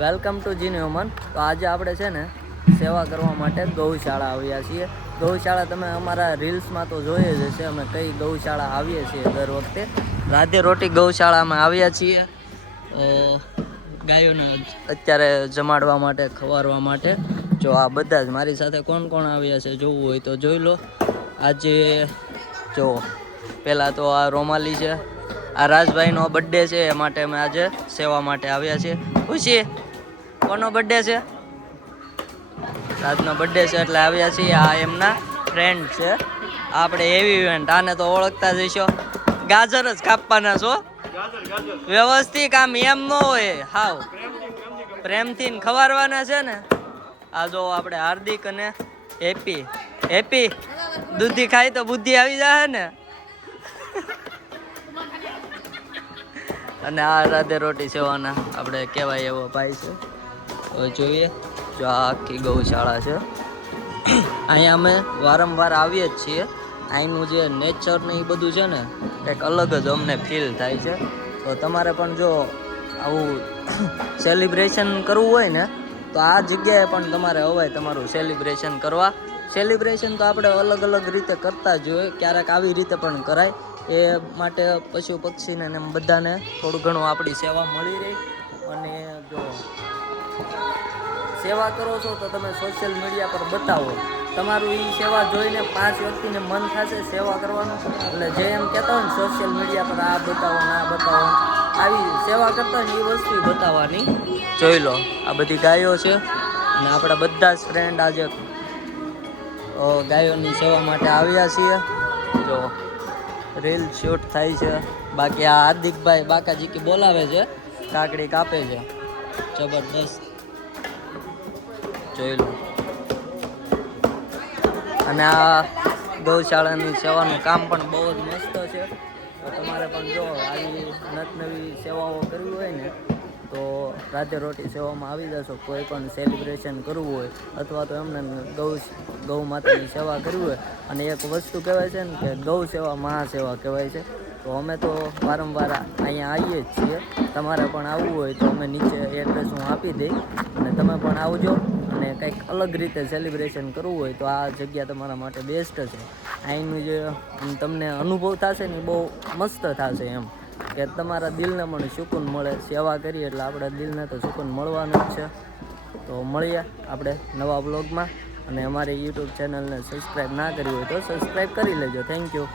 Welcome to Jean human. તો આજે આપણે છે ને સેવા કરવા માટે ગૌશાળા આવ્યા છીએ. ગૌશાળા તમે અમારા રીલ્સમાં તો જોઈએ જ હશે, અમે કઈ ગૌશાળા આવીએ છીએ દર વખતે. રાધે રોટી ગૌશાળામાં આવ્યા છીએ ગાયોને અત્યારે જમાડવા માટે, ખવારવા માટે. જો આ બધા જ મારી સાથે કોણ કોણ આવ્યા છે જોવું હોય તો જોઈ લો. આજે જો પહેલાં તો આ રોમાલી છે, આ રાજભાઈનો બર્થડે છે, એ માટે અમે આજે સેવા માટે આવ્યા છીએ. ખુશી, કોનો બર્થડે છે? રાજનો બર્થડે છે એટલે આવ્યા છીએ. આ એમના ફ્રેન્ડ છે. આપણે એવી ઇવેન્ટ, આને તો ઓળખતા જઈશો. ગાજર જ કાપવાના છો વ્યવસ્થિત, આમ એમ ન હોય, હાવ પ્રેમથી ખવારવાના છે ને. આ જો આપણે હાર્દિક અને હેપી. હેપી દૂધી ખાય તો બુદ્ધિ આવી જાય ને. અને આ રાધે રોટી સેવાના આપણે કહેવાય એવો ભાઈ છે. તો જોઈએ, જો આ આખી ગૌશાળા છે. અહીંયા અમે વારંવાર આવીએ જ છીએ. અહીંનું જે નેચર ને એ બધું છે ને, કંઈક અલગ જ અમને ફીલ થાય છે. તો તમારે પણ જો આવું સેલિબ્રેશન કરવું હોય ને, તો આ જગ્યાએ પણ તમારે અવાય તમારું સેલિબ્રેશન કરવા. સેલિબ્રેશન તો આપણે અલગ અલગ રીતે કરતા જ જોઈએ, ક્યારેક આવી રીતે પણ કરાય. એ માટે પશુ પક્ષીને ને બધાને થોડું ઘણું આપણી સેવા મળી રહી. અને જો સેવા કરો છો તો તમે સોશિયલ મીડિયા પર બતાવો. તમારું એ સેવા જોઈને 5 વ્યક્તિને મન થશે સેવા કરવાનું. એટલે જે એમ કહેતા હોય ને સોશિયલ મીડિયા પર આ બતાવો ને આ બતાવો, આવી સેવા કરતા હોય ને એ વસ્તુ બતાવવાની. જોઈ લો, આ બધી ગાયો છે અને આપણા બધા જ ફ્રેન્ડ આજે ગાયોની સેવા માટે આવ્યા છીએ. જો રીલ શૂટ થાય છે. બાકી આ હાર્દિકભાઈ બાકાજીકી બોલાવે છે, કાકડી કાપે છે, જબરદસ્ત. જોઈ લો. અને આ ગૌશાળાની સેવાનું કામ પણ બહુ જ મસ્ત છે. તો તમારે પણ જો આવી નવી સેવાઓ કરવી હોય ને, તો રાધે રોટી સેવામાં આવી જશો. કોઈ પણ સેલિબ્રેશન કરવું હોય અથવા તો એમને ગૌ માતાની સેવા કરવી હોય. અને એક વસ્તુ કહેવાય છે ને કે ગૌ સેવા મહાસેવા કહેવાય છે. તો અમે તો વારંવાર અહીંયા આવીએ જ છીએ. તમારે પણ આવવું હોય તો અમે નીચે એડ્રેસ હું આપી દઈ, અને તમે પણ આવજો. અને કંઈક અલગ રીતે સેલિબ્રેશન કરવું હોય તો આ જગ્યા તમારા માટે બેસ્ટ છે. અહીંનું જે તમને અનુભવ થશે ને એ બહુ મસ્ત થશે. એમ કે તમારા દિલને પણ સુકૂન મળે. સેવા કરીએ એટલે આપણા દિલને તો સુકૂન મળવાનું જ છે. તો મળીએ આપણે નવા બ્લોગમાં. અને અમારી યુટ્યુબ ચેનલને સબસ્ક્રાઈબ ના કરી હોય તો સબસ્ક્રાઈબ કરી લેજો. Thank you.